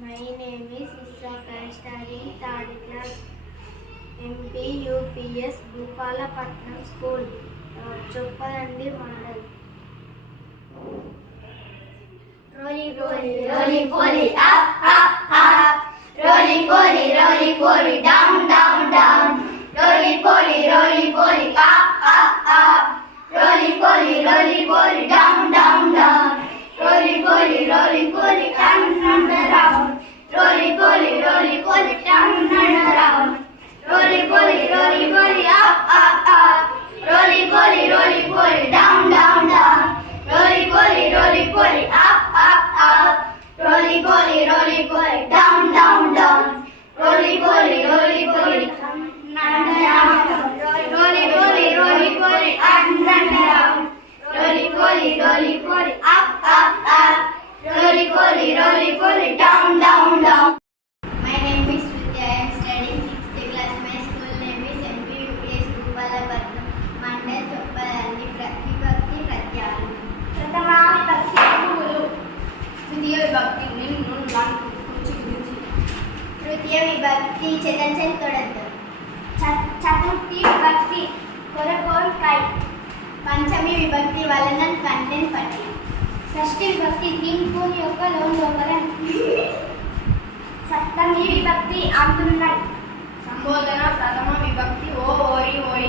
My name is Issa. I study in third class. MP UPS Bhupalapatnam School. Choppalandi Mandal. Roly poly, up, up, up. Roly poly, down, down, down. Roly poly, up, up, up. Roly poly, down, down, down. Roly poly, and around. Roly poly, down and around. Roly poly, up, up, up. Roly poly, down, down, down. Roly poly, up, up, up. Roly poly, down, down, down. Roly poly, and around. Roly poly, and around. Roly poly, up, up, up. Roly poly, down, down, down. My name is Vidya. I am studying 6th class. My school name is MPUPS Bhupalapatnam Mandal Choppalandi Vibhakti Pratyalu. ప్రథమా విభక్తి పువ్వులు. ద్వితీయ విభక్తి నిన్ను రుచి తృతీయ విభక్తి చెదల్చెల్ తొడద్దు. చతుర్థి విభక్తి కొరకోల్ కై. పంచమి విభక్తి వలనన్ కంటెన్ పట్టి. షష్ఠి విభక్తి కిన్ కూన్ యొక్క లోన్ లోపలన్. సప్తమి విభక్తి ఆందున్నై. సంబోధన ప్రథమ విభక్తి ఓ ఓరి ఓరి